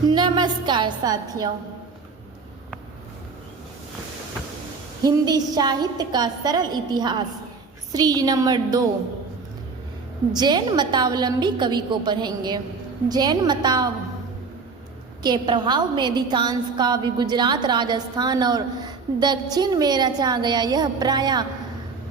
नमस्कार साथियों। हिंदी साहित्य का सरल इतिहास सीरीज नंबर 2 जैन मतावलंबी कवि को पढ़ेंगे। जैन मताव के प्रभाव में अधिकांश काव्य गुजरात, राजस्थान और दक्षिण में रचा गया। यह प्रायः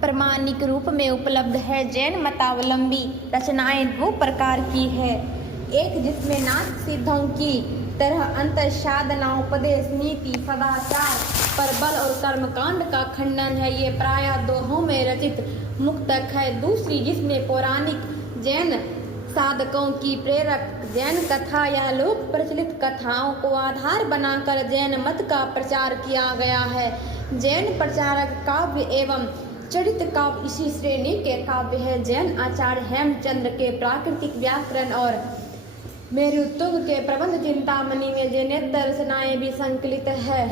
प्रामाणिक रूप में उपलब्ध है। जैन मतावलंबी रचनाएं दो प्रकार की है, एक जिसमें नाथ सिद्धों की तरह अंतर साधना, उपदेश, नीति, सदाचार पर बल और कर्मकांड का खंडन है, ये प्रायः दोहों में रचित मुक्तक है। दूसरी जिसमें पौराणिक जैन साधकों की प्रेरक जैन कथा या लोक प्रचलित कथाओं को आधार बनाकर जैन मत का प्रचार किया गया है। जैन प्रचारक काव्य एवं चरित काव्य इसी श्रेणी के काव्य है। जैन आचार्य हेमचंद्र के प्राकृतिक व्याकरण और मेरुतुंग के प्रबंध चिंतामणि में जैनेतर रचनाएं भी संकलित है।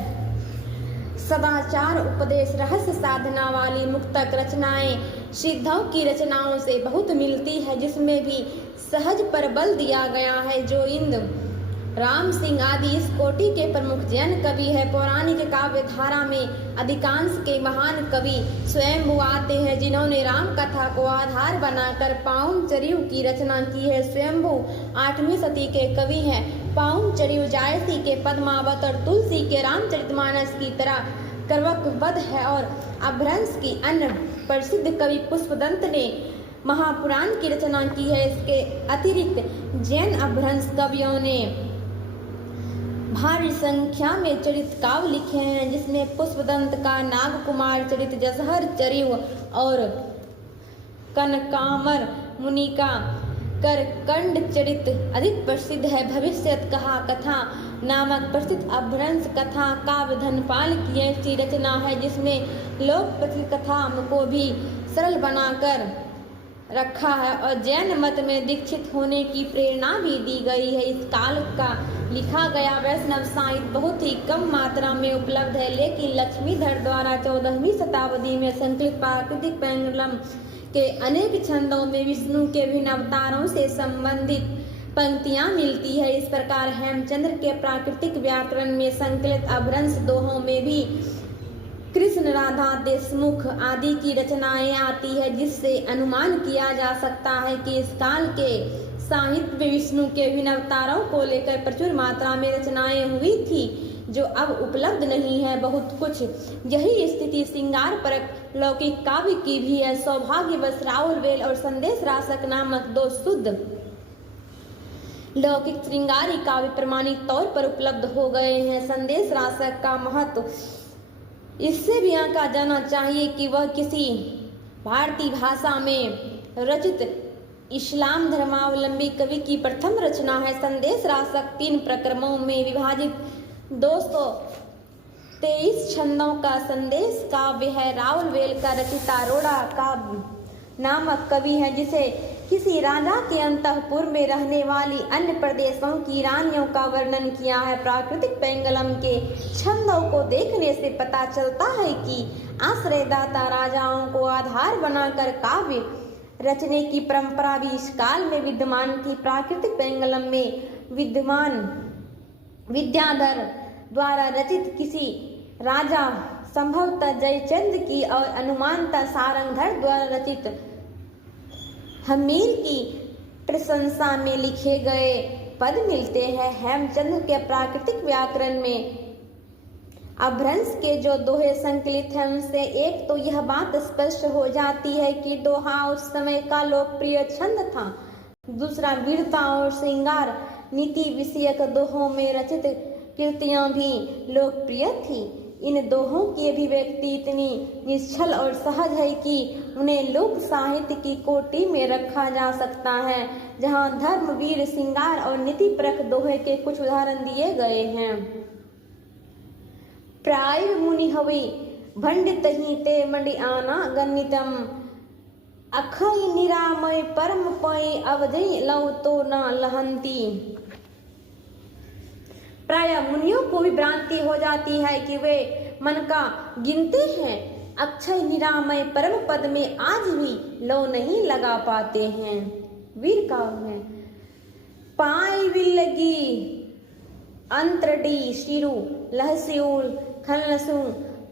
सदाचार, उपदेश, रहस्य साधना वाली मुक्तक रचनाएं सिद्धों की रचनाओं से बहुत मिलती है, जिसमें भी सहज पर बल दिया गया है। जो इंद राम सिंह आदि इस कोटि के प्रमुख जैन कवि है। पौराणिक काव्य धारा में अधिकांश के महान कवि स्वयंभू आते हैं, जिन्होंने राम कथा को आधार बनाकर पाउनचरियु की रचना की है। स्वयंभू 8वीं सदी के कवि हैं। पाउनचरियु जायसी के पद्मावत और तुलसी के रामचरितमानस की तरह क्रमबद्ध है और अपभ्रंश की अन्य प्रसिद्ध कवि पुष्पदंत ने महापुराण की रचना की है। इसके अतिरिक्त जैन अपभ्रंश कवियों ने भारी संख्या में चरित काव्य लिखे हैं, जिसमें पुष्पदंत का नागकुमार चरित, जसहर चरिव और कनकामर मुनि का करकंड चरित अधिक प्रसिद्ध है। भविष्यत कथा नामक प्रसिद्ध अपभ्रंश कथा काव्य धनपाल की ऐसी रचना है, जिसमें लोक प्रचलित कथा को भी सरल बनाकर रखा है और जैन मत में दीक्षित होने की प्रेरणा भी दी गई है। इस काल का लिखा गया वैष्णव साहित्य बहुत ही कम मात्रा में उपलब्ध है, लेकिन लक्ष्मीधर द्वारा 14वीं शताब्दी में संकलित प्राकृतिक पेंगुलम के अनेक छंदों में विष्णु के विभिन्न अवतारों से संबंधित पंक्तियां मिलती है। इस प्रकार हेमचंद्र के प्राकृतिक व्याकरण में संकलित अपभ्रंश दोहों में भी कृष्ण, राधा, देशमुख आदि की रचनाएं आती है, जिससे अनुमान किया जा सकता है कि इस काल के साहित्य में विष्णु के विभिन्न अवतारों को लेकर प्रचुर मात्रा में रचनाएं हुई थी, जो अब उपलब्ध नहीं है। बहुत कुछ यही स्थिति श्रृंगार परक लौकिक काव्य की भी है। सौभाग्यवश राउरवेल और संदेश रासक नामक दो शुद्ध लौकिक श्रृंगारी काव्य प्रमाणिक तौर पर उपलब्ध हो गए हैं। संदेश रासक का महत्व इससे भी आंका जाना चाहिए कि वह किसी भारतीय भाषा में रचित इस्लाम धर्मावलंबी कवि की प्रथम रचना है। संदेश रासक 3 प्रकरणों में विभाजित 223 छंदों का संदेश काव्य है। राउरवेल का रचिता रोड़ा काव्य नामक कवि है, जिसे किसी राजा के अंतःपुर में रहने वाली अन्य प्रदेशों की रानियों का वर्णन किया है। प्राकृतिक पेंगलम के छंदों को देखने से पता चलता है कि आश्रयदाता राजाओं को आधार बनाकर काव्य रचने की परंपरा भी इस काल में विद्यमान थी। प्राकृतिक पेंगलम में विद्यमान विद्याधर द्वारा रचित किसी राजा संभवतः जयचंद्र की और अनुमानतः सारंगधर द्वारा रचित हमीर की प्रशंसा में लिखे गए पद मिलते हैं। हेमचंद्र के प्राकृतिक व्याकरण में अपभ्रंश के जो दोहे संकलित हैं, उनसे एक तो यह बात स्पष्ट हो जाती है कि दोहा उस समय का लोकप्रिय छंद था। दूसरा, वीरता और श्रृंगार नीति विषयक दोहों में रचित कृतियां भी लोकप्रिय थी। इन दोहों की अभिव्यक्ति इतनी निश्चल और सहज है कि उन्हें लोक साहित्य की कोटि में रखा जा सकता है, जहां धर्म, वीर, श्रृंगार और नीतिपरक दोहे के कुछ उदाहरण दिए गए हैं। प्राय मुनि हवि भंडित ही ते मंडि आना गणितम अखय निरामय परम पय अवधि लव तो न लहंती। प्राय मुनियों को भी भ्रांति हो जाती है कि वे मन का गिनते हैं, अक्षय निरामय परम पद में आज भी लौ नहीं लगा पाते हैं। वीर काव्य में पाई विलगी अंतरडी शिरु लहस्यूल खलसू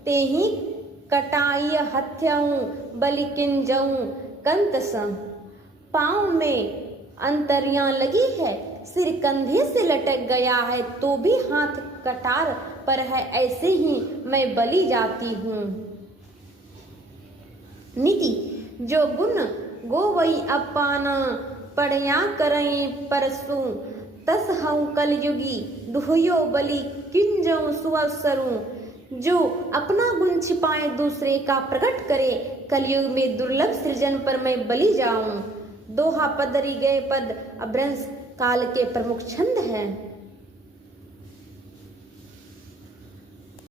तेहि कटाई हथ्याऊं बलि किंजऊं कंतसम। पाँव में अंतरियां लगी है, सिर कंधे से लटक गया है, तो भी हाथ कटार पर है, ऐसे ही मैं बलि जाती हूँ। नीति जो गुण गोवई अपाना पढ़या करें परसू, तस हूँ कलयुगी दुहयो बलि किंजऊं सुअवसरूं। जो अपना गुण छिपाए दूसरे का प्रकट करे, कलयुग में दुर्लभ सृजन पर मैं बलि जाऊं। दोहा पदरी गए पद अभ्रंश काल के प्रमुख छंद है।